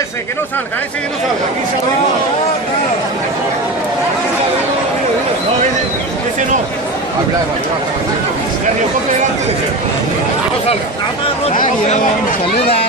ese, que no salga, ese que no salga. Aquí salga. No, ese no. Sergio, ponte delante de ese. Que no salga. Adiós, saluda.